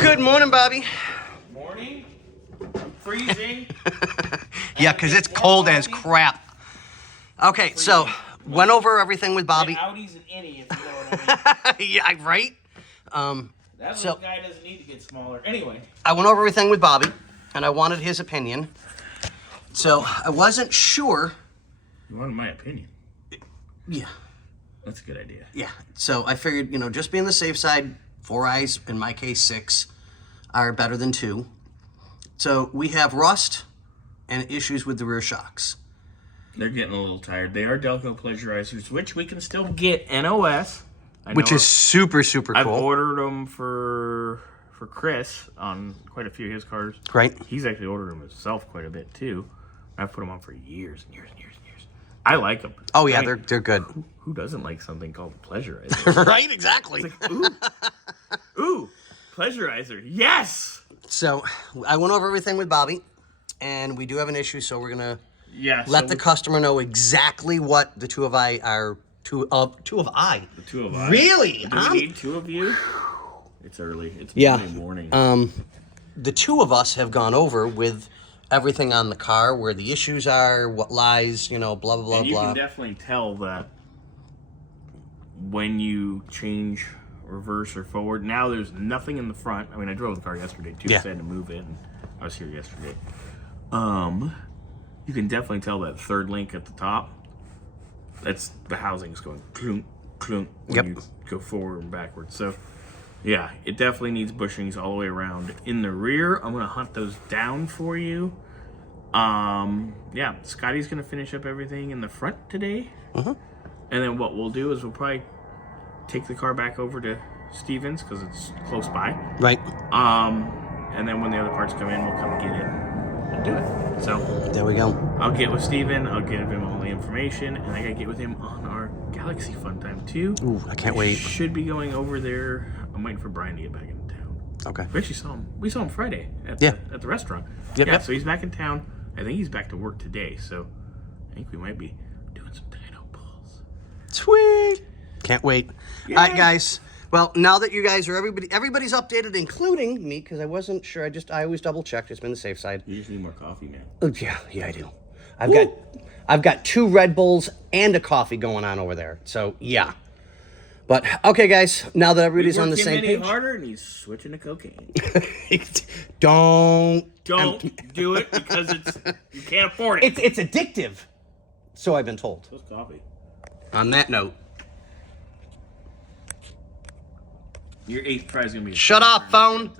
Good morning, Bobby. Morning. I'm freezing. Yeah, because it's cold as crap. Okay, so went over everything with Bobby. My Audi's an innie, if you know what I mean. Yeah, right? That little guy doesn't need to get smaller. Anyway. I went over everything with Bobby, and I wanted his opinion. So I wasn't sure. You wanted my opinion? Yeah. That's a good idea. Yeah. So I figured, just being the safe side, 4 eyes, in my case 6, are better than 2. So we have rust and issues with the rear shocks. They're getting a little tired. They are Delco pleasurizers, which we can still get NOS. Which is super, super cool. I've ordered them for Chris on quite a few of his cars. Right. He's actually ordered them himself quite a bit, too. I've put them on for years and years and years and years. I like them. Oh, yeah, they're good. Who doesn't like something called a pleasurizer? Right, exactly. It's like, ooh, pleasurizer, yes! So I went over everything with Bobby, and we do have an issue, so we're going to let the customer know exactly what the two of I are. The two of I. Really? Do we need 2 of you? It's early. It's Monday morning. The 2 of us have gone over with everything on the car, where the issues are, what lies, blah, blah, blah, and you blah. can definitely tell that when you change reverse or forward. Now there's nothing in the front. I mean, I drove the car yesterday, too, because I had to move it, and I was here yesterday. You can definitely tell that third link at the top. That's the housing's going clunk, clunk when you go forward and backwards. So, yeah, it definitely needs bushings all the way around. In the rear, I'm going to hunt those down for you. Yeah, Scotty's going to finish up everything in the front today. And then what we'll do is we'll probably take the car back over to Stevens because it's close by. Right. And then when the other parts come in, we'll come get it and do it. So there we go. I'll get with Steven. I'll give him all the information, and I gotta get with him on our Galaxy Fun Time too. Ooh, I can't wait. Should be going over there. I'm waiting for Brian to get back in town. Okay. We actually saw him. We saw him Friday at the restaurant. Yep. So he's back in town. I think he's back to work today. So I think we might be doing some dino pulls. Sweet. Can't wait. All right, guys. Well, now that you guys are everybody's updated, including me, because I wasn't sure. I always double check. Just been the safe side. You just need more coffee, man. Yeah, I do. I've got 2 Red Bulls and a coffee going on over there. So yeah. But okay, guys. Now that everybody's on the same page, harder, and he's switching to cocaine. Don't do it because you can't afford it. It's addictive. So I've been told. Just coffee. On that note. Your 8th prize is going to be... Shut up, phone.